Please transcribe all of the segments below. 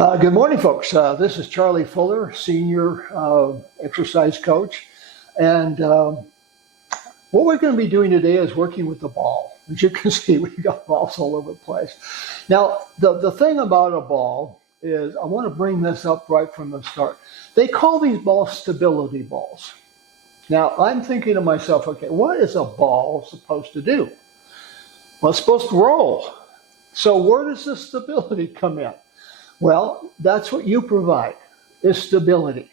Good morning, folks. This is Charlie Fuller, Senior Exercise Coach. And what we're going to be doing today is working with the ball. As you can see, we've got balls all over the place. Now, the thing about a ball is, I want to bring this up right from the start. They call these balls stability balls. Now, I'm thinking to myself, okay, what is a ball supposed to do? Well, it's supposed to roll. So where does the stability come in? Well, that's what you provide, is stability.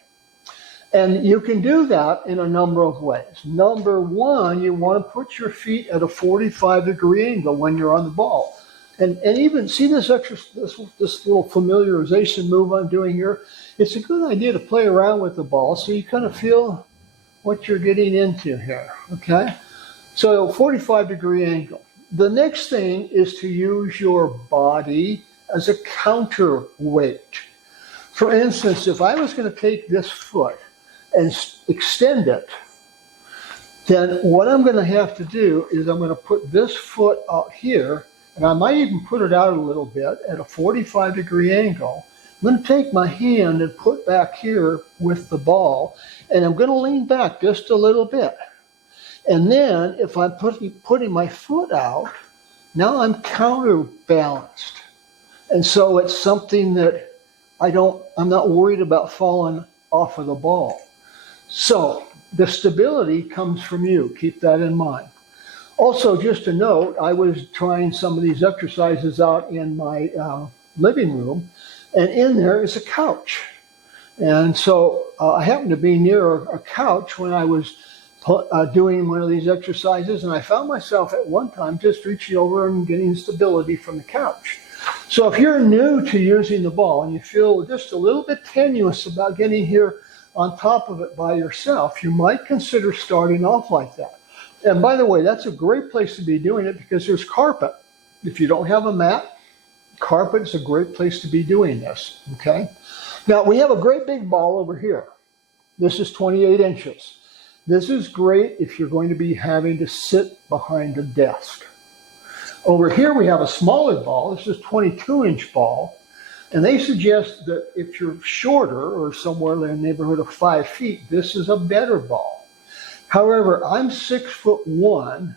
And you can do that in a number of ways. Number one, you want to put your feet at a 45-degree angle when you're on the ball. And even see this little familiarization move I'm doing here? It's a good idea to play around with the ball so you kind of feel what you're getting into here, okay? So 45-degree angle. The next thing is to use your body as a counterweight. For instance, if I was going to take this foot and extend it, then what I'm going to have to do is I'm going to put this foot out here, and I might even put it out a little bit at a 45-degree angle. I'm going to take my hand and put back here with the ball, and I'm going to lean back just a little bit. And then if I'm putting my foot out, now I'm counterbalanced. And so it's something that I'm not worried about falling off of the ball. So the stability comes from you. Keep that in mind. Also, just a note, I was trying some of these exercises out in my living room, and in there is a couch. And so I happened to be near a couch when I was doing one of these exercises, and I found myself at one time just reaching over and getting stability from the couch. So if you're new to using the ball and you feel just a little bit tenuous about getting here on top of it by yourself, you might consider starting off like that. And by the way, that's a great place to be doing it because there's carpet. If you don't have a mat, carpet is a great place to be doing this, okay? Now, we have a great big ball over here. This is 28 inches. This is great if you're going to be having to sit behind a desk. Over here we have a smaller ball. This is a 22-inch ball. And they suggest that if you're shorter or somewhere in the neighborhood of 5 feet, this is a better ball. However, I'm 6'1",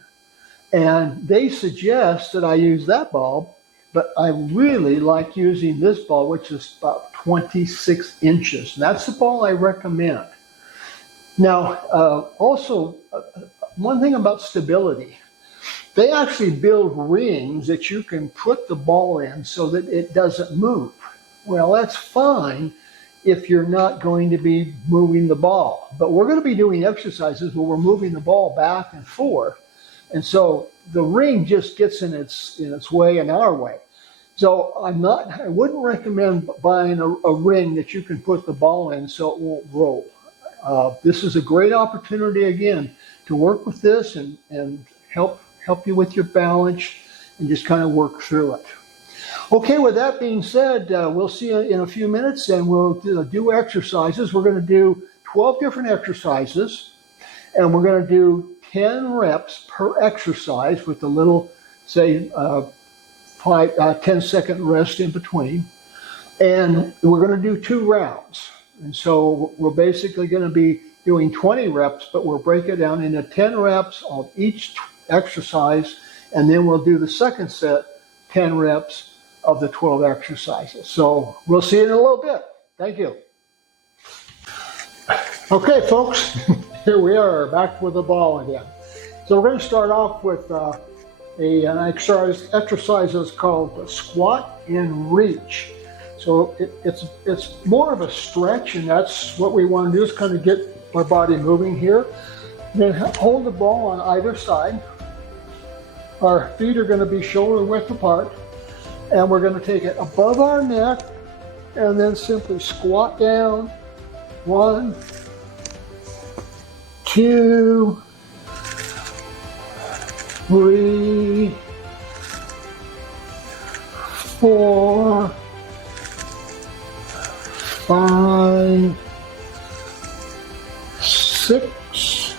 and they suggest that I use that ball, but I really like using this ball, which is about 26 inches. And that's the ball I recommend. Now, also, one thing about stability, they actually build rings that you can put the ball in so that it doesn't move. Well, that's fine if you're not going to be moving the ball. But we're going to be doing exercises where we're moving the ball back and forth. And so the ring just gets in its way and our way. So I wouldn't recommend buying a ring that you can put the ball in so it won't roll. This is a great opportunity, again, to work with this and help you with your balance and just kind of work through it. Okay, with that being said, we'll see you in a few minutes, and we'll do exercises. We're going to do 12 different exercises, and we're going to do 10 reps per exercise with a little, say, 10-second rest in between. And we're going to do 2 rounds. And so we're basically going to be doing 20 reps, but we'll break it down into 10 reps of each exercise, and then we'll do the second set, 10 reps of the 12 exercises. So we'll see you in a little bit. Thank you. Okay, folks, here we are back with the ball again. So we're going to start off with an exercise that's called squat and reach. So it's more of a stretch, and that's what we want to do, is kind of get our body moving here. Then hold the ball on either side. Our feet are going to be shoulder width apart, and we're going to take it above our neck and then simply squat down. 1, 2, 3, 4, 5, 6,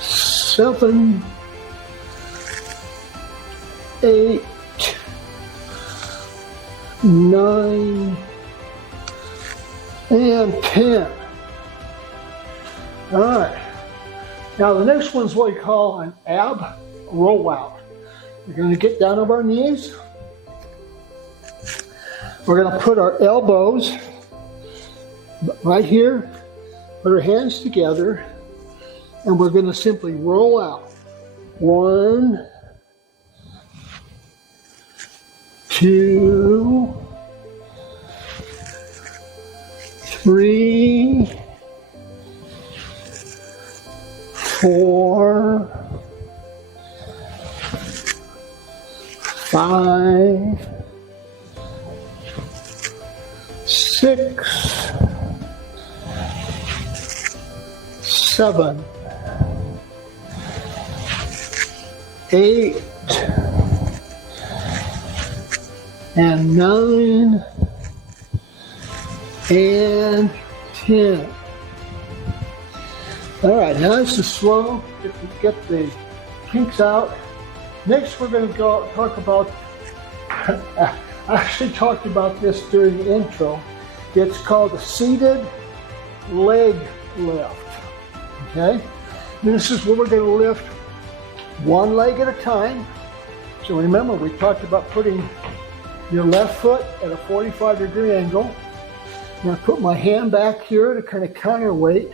7, 8, 9, and 10. All right. Now the next one's what we call an ab rollout. We're going to get down on our knees. We're going to put our elbows right here, put our hands together, and we're going to simply roll out. 1, 2, 3, 4, 5, 6, 7, 8, and 9, and 10. All right, now this is slow. Get the kinks out. Next, we're going to go talk about, I actually talked about this during the intro. It's called the seated leg lift, okay? This is where we're going to lift one leg at a time. So remember, we talked about putting your left foot at a 45-degree angle. I'm going to put my hand back here to kind of counterweight.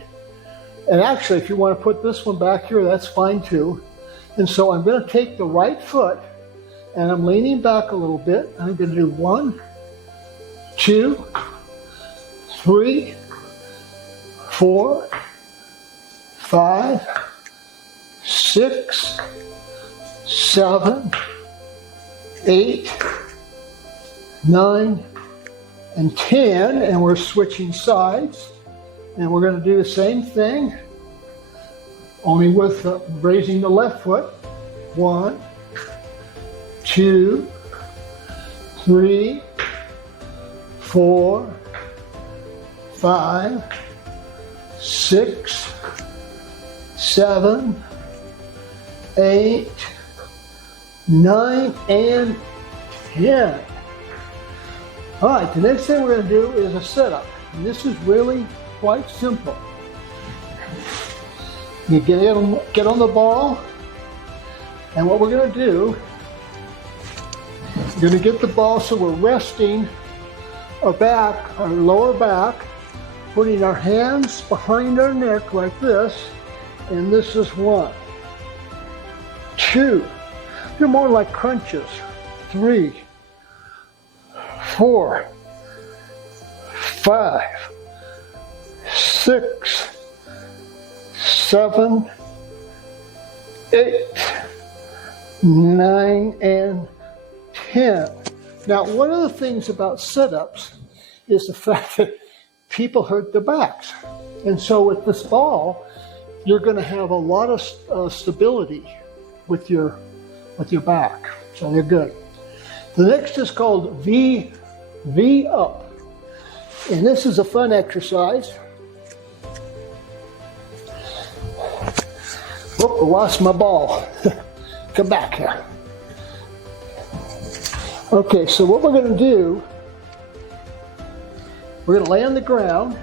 And actually, if you want to put this one back here, that's fine too. And so I'm going to take the right foot and I'm leaning back a little bit. I'm going to do 1, 2, 3, 4, 5, 6, 7, 8, 9, and 10, and we're switching sides. And we're going to do the same thing, only with raising the left foot. 1, 2, 3, 4, 5, 6, 7, 8, 9, and 10. All right, the next thing we're going to do is a sit-up. And this is really quite simple. You get on the ball, and what we're going to do, we're going to get the ball so we're resting our back, our lower back, putting our hands behind our neck like this, and this is 1, 2, they're more like crunches, 3, 4, 5, 6, 7, 8, 9, and 10. Now, one of the things about sit-ups is the fact that people hurt their backs. And so with this ball, you're going to have a lot of stability with your back. So they're good. The next is called V up. And this is a fun exercise. Whoop, I lost my ball. Come back here. Okay, so what we're going to do, we're going to lay on the ground.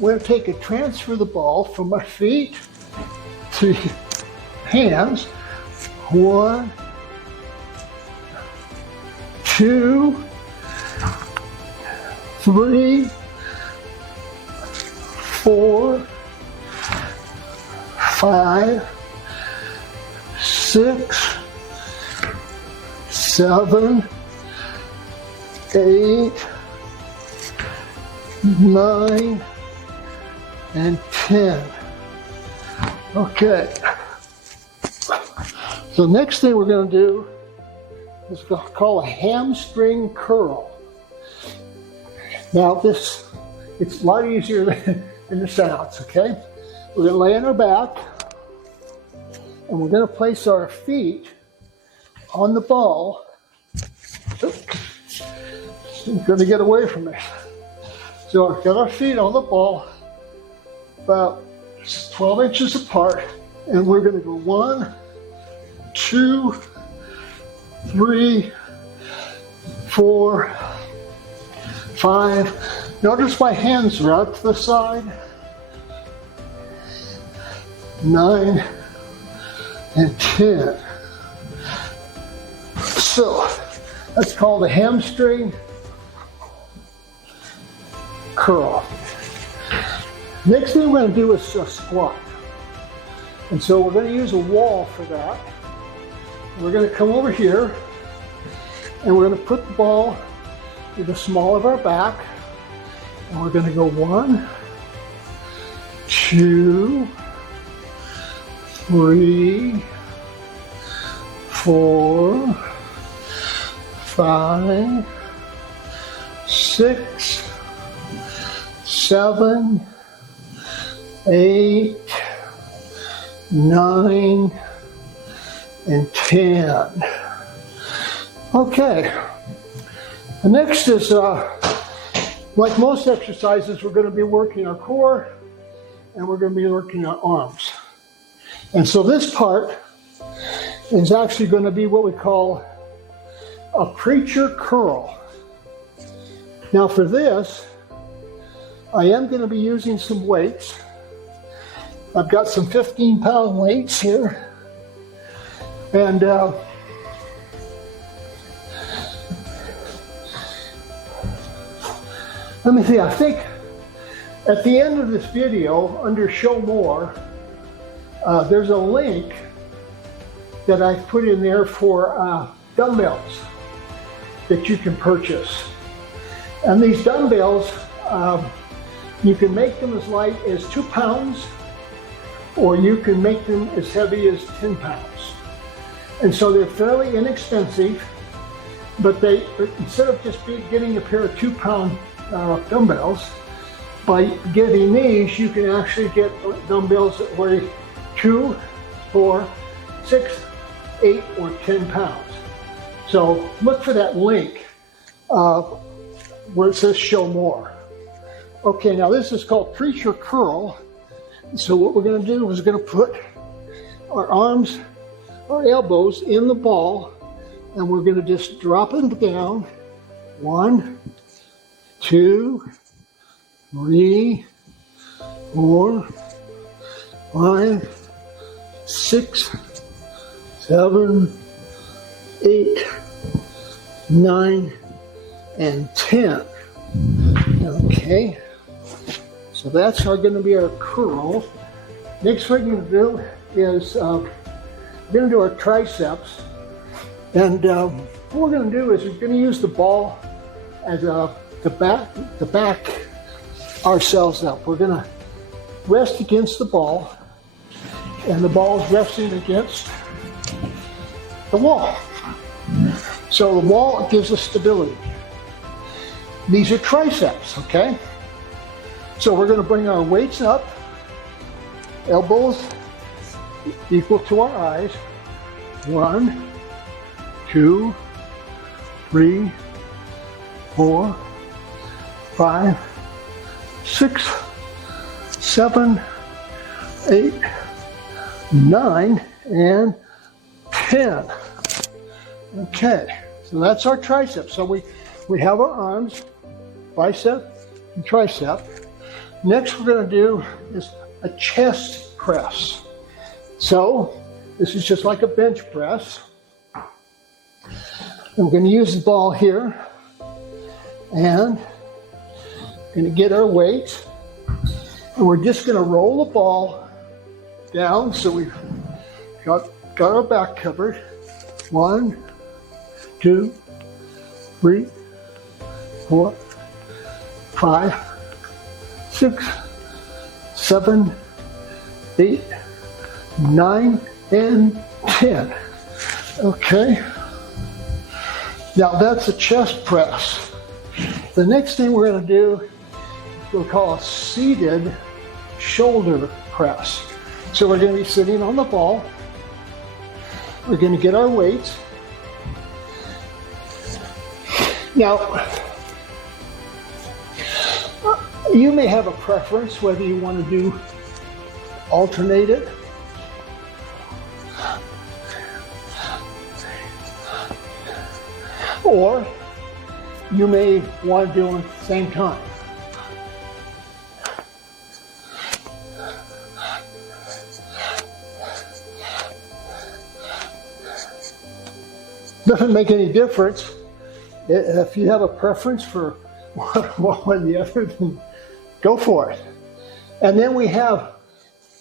We're going to transfer the ball from our feet to hands. 1, 2, 3, 4, 5, 6, 7, 8, 9, and 10. Okay. So next thing we're going to do is called a hamstring curl. Now it's a lot easier than it sounds, okay? We're going to lay on our back, and we're going to place our feet on the ball. I'm going to get away from it. So we've got our feet on the ball about 12 inches apart, and we're going to go 1, 2, 3, 4, 5. Notice my hands are out to the side. 9 and 10. So that's called a hamstring curl. Next thing we're going to do is a squat. And so we're going to use a wall for that. We're going to come over here and we're going to put the ball to the small of our back. And we're going to go 1, 2, 3, 4, 5, 6, 7, 8, 9, and 10. Okay. The next is, like most exercises, we're going to be working our core and we're going to be working our arms. And so this part is actually going to be what we call a preacher curl. Now for this, I am going to be using some weights. I've got some 15-pound weights here. And let me see, I think at the end of this video, under Show More, there's a link that I put in there for dumbbells that you can purchase. And these dumbbells, you can make them as light as 2 pounds, or you can make them as heavy as 10 pounds. And so they're fairly inexpensive, but instead of just getting a pair of 2-pound dumbbells, by getting these, you can actually get dumbbells that weigh 2, 4, 6, 8, or 10 pounds. So look for that link where it says Show More. Okay, now this is called Preacher Curl. So what we're going to do is we're going to put our arms, our elbows in the ball, and we're going to just drop them down. 1, 2, 3, 4, 5, 6, 7, 8, 9, and 10. Okay, so that's going to be our curl. Next what we're going to do is we're going to do our triceps. And what we're going to do is we're going to use the ball as to back ourselves up. We're going to rest against the ball, and the ball is resting against the wall. So the wall gives us stability. These are triceps, okay? So we're going to bring our weights up, elbows equal to our eyes. 1, 2, 3, 4, 5, 6, 7, 8, 9, and 10. Okay, so that's our triceps. So we have our arms, bicep and tricep. Next we're going to do is a chest press. So this is just like a bench press. And we're going to use the ball here, and we're going to get our weight, and we're just going to roll the ball down so we've got our back covered. 1, 2, 3, 4, 5, 6, 7, 8, 9, and 10. Okay. Now that's a chest press. The next thing we're going to do is we'll call a seated shoulder press. So we're going to be sitting on the ball. We're going to get our weights. Now, you may have a preference whether you want to do alternated or you may want to do them at the same time. Doesn't make any difference. If you have a preference for one or the other, then go for it. And then we have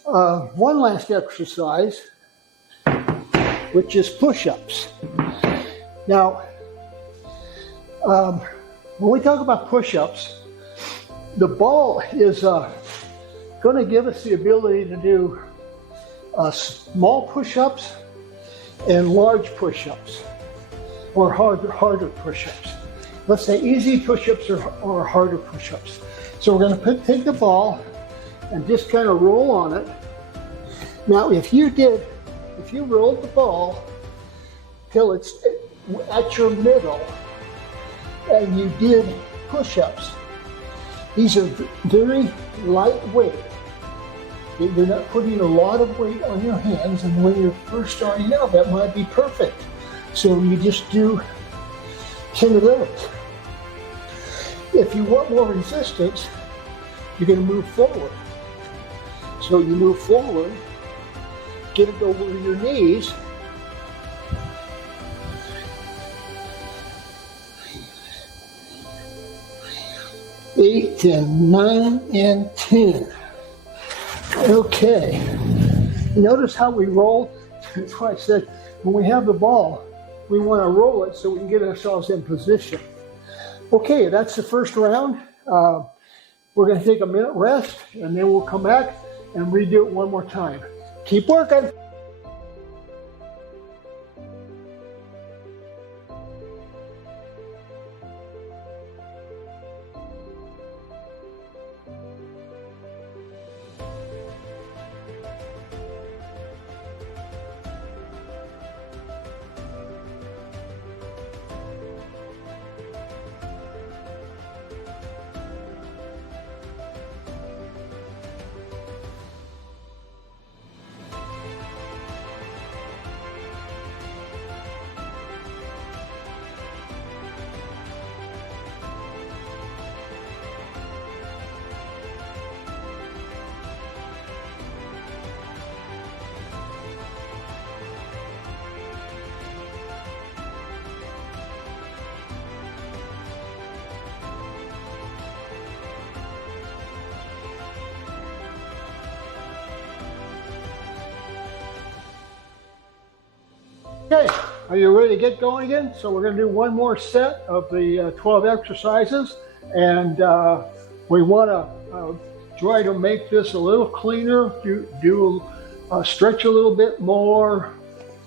one last exercise, which is push-ups. Now, when we talk about push-ups, the ball is going to give us the ability to do small push-ups and large push-ups, or harder push-ups. Let's say easy push-ups or harder push-ups. So we're going to take the ball and just kind of roll on it. Now, if you rolled the ball till it's at your middle and you did push-ups, these are very lightweight. You're not putting a lot of weight on your hands, and when you're first starting out, that might be perfect. So you just do 10 of those. If you want more resistance, you're going to move forward. So you move forward, get it over your knees, eight and 9 and 10. Okay. Notice how we roll. That's why I said when we have the ball, we want to roll it so we can get ourselves in position. Okay, that's the first round. We're going to take a minute rest, and then we'll come back and redo it one more time. Keep working. Okay, are you ready to get going again? So we're going to do one more set of the 12 exercises, and we want to try to make this a little cleaner, stretch a little bit more.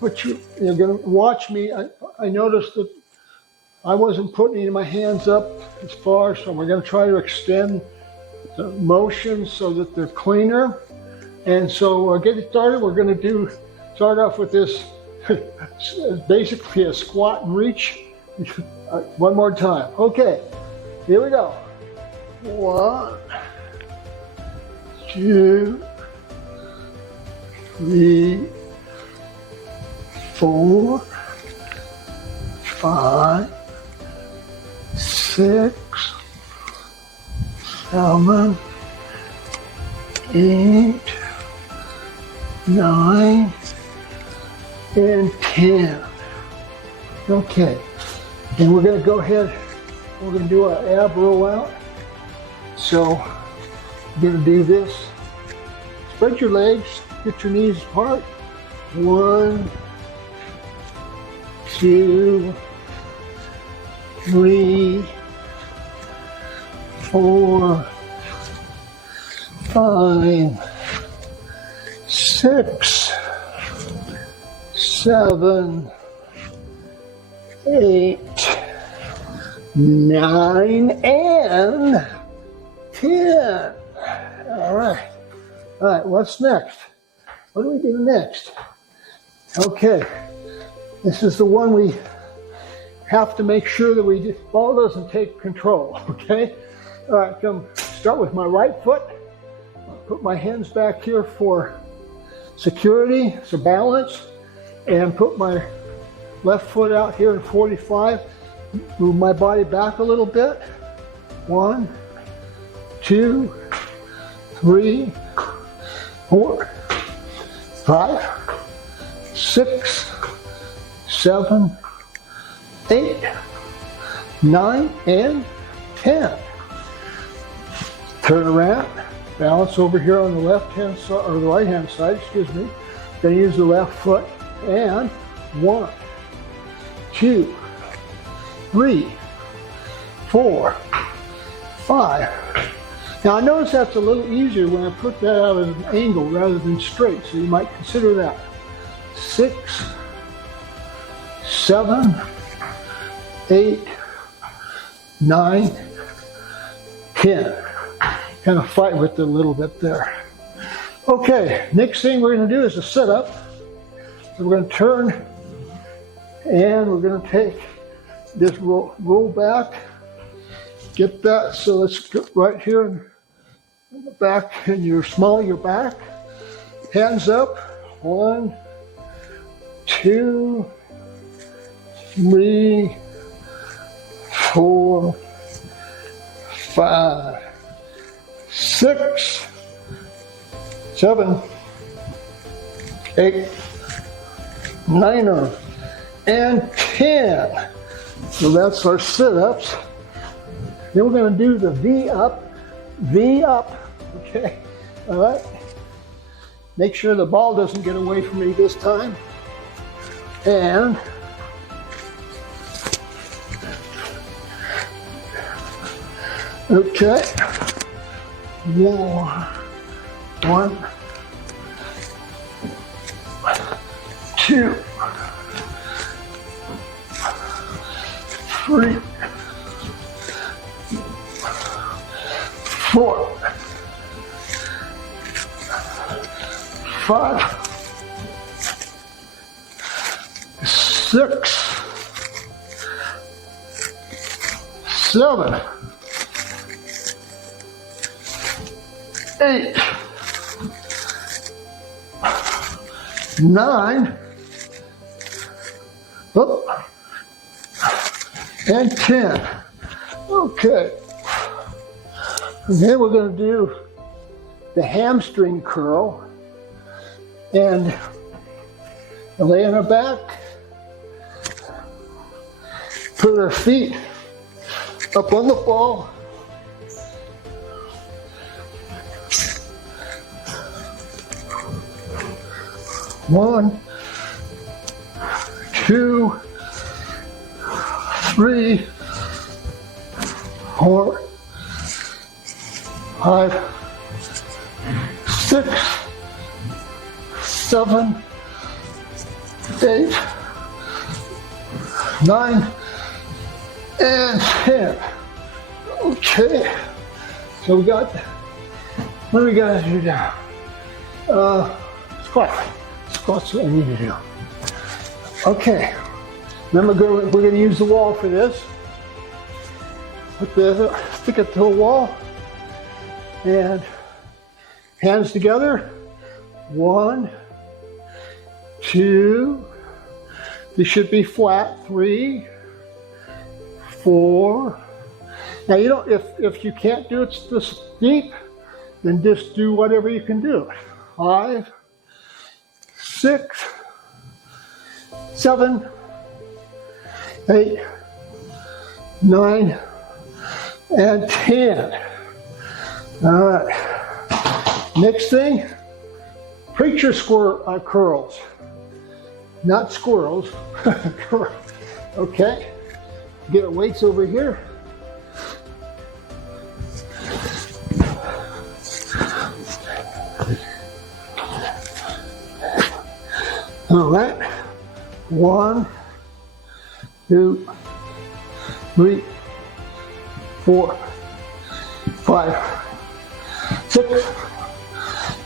But you're going to watch me. I noticed that I wasn't putting my hands up as far, so we're going to try to extend the motion so that they're cleaner. And so get it started. We're going to start off with this. Basically a squat and reach. One more time. Okay, here we go. 1, 2, 3, 4, 5, 6, 7, 8, 9, and 10. Okay, and we're going to go ahead, we're going to do our ab rollout. So we're going to do this. Spread your legs, get your knees apart. 1, 2, 3, 4, 5, 6, 7, 8, 9, and 10. All right, what's next? What do we do next? Okay, this is the one we have to make sure that the ball doesn't take control, okay? All right, start with my right foot. Put my hands back here for security, so balance, and put my left foot out here in 45. Move my body back a little bit. 1, 2, 3, 4, 5, 6, 7, 8, 9, and 10. Turn around, balance over here on the left hand side, or the right hand side, excuse me. Gonna use the left foot, and 1, 2, 3, 4, 5. Now I notice that's a little easier when I put that out at an angle rather than straight, so you might consider that. 6, 7, 8, 9, 10. Kind of fight with it a little bit there. Okay, next thing we're going to do is a sit-up. So we're going to turn and we're going to take this roll back. Get that, so let's get right here in the back, and your small of your back. Hands up. 1, 2, 3, 4, 5, 6, 7, 8, 9, and 10. So that's our sit-ups. Then we're going to do the V up, okay? All right? Make sure the ball doesn't get away from me this time. And okay. 1, 2, 3, 4, 5, 6, 7, 8, 9, and 10. Okay. And then we're going to do the hamstring curl, and lay on our back, put our feet up on the ball, one, 2, 3, 4, 5, 6, 7, 8, 9, and 10. Okay, so we got, what do we got to do now? Squats what I need to do. Okay, then we're going to use the wall for this. Stick it to the wall, and hands together. 1, 2, this should be flat. 3, 4. Now you don't, if you can't do it this deep, then just do whatever you can do. 5, 6, 7, 8, 9, and 10. All right. Next thing, preacher curls, not squirrels. Okay. Get our weights over here. All right. 1, 2, 3, 4, 5, 6,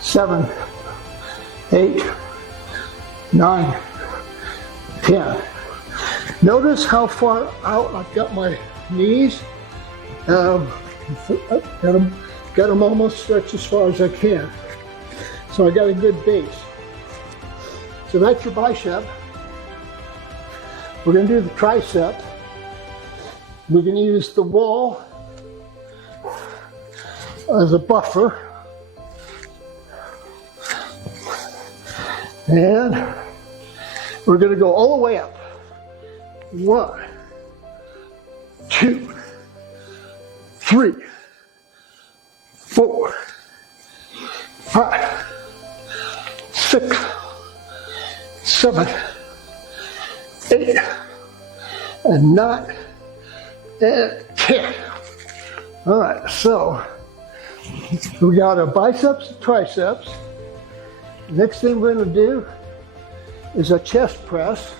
7, 8, 9, 10. Notice how far out I've got my knees. Got them almost stretched as far as I can. So I got a good base. So that's your bicep. We're going to do the tricep. We're going to use the wall as a buffer. And we're going to go all the way up. 1, 2, 3, 4, 5, 6, 7, 8, and 9, and 10. All right, so we got our biceps and triceps. Next thing we're going to do is a chest press.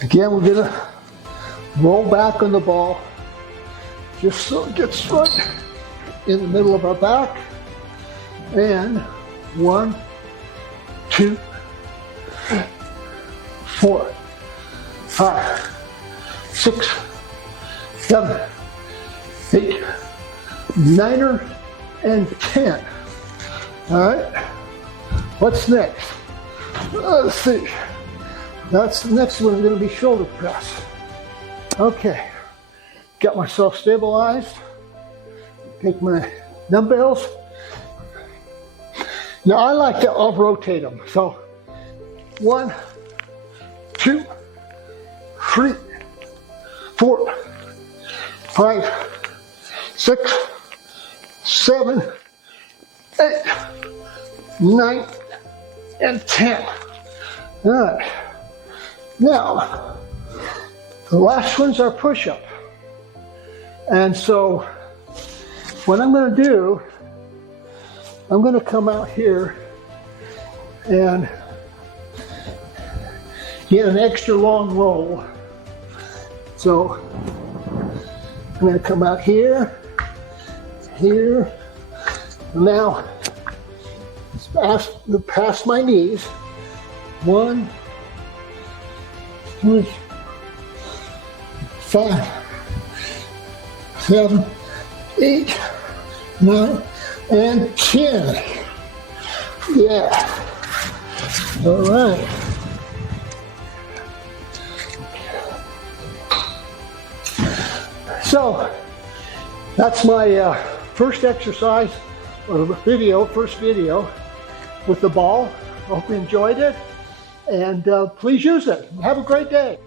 Again, we're going to roll back on the ball just so it gets right in the middle of our back. And 1, 2, 4, 5, 6, 7, 8, 9, and 10. All right. What's next? Let's see. That's the next one. Going to be shoulder press. Okay. Got myself stabilized. Take my dumbbells. Now I like to rotate them. So 1, 2, 3, 4, 5, 6, 7, 8, 9, and 10. All right. Now, the last one's our push-up. And so what I'm going to do, I'm going to come out here and get an extra long roll. So I'm going to come out here, here. Now, past my knees. 1, 3, 5, 7, 8, 9, and 10. Yeah. All right. So that's my first exercise or first video with the ball. Hope you enjoyed it, and please use it. Have a great day.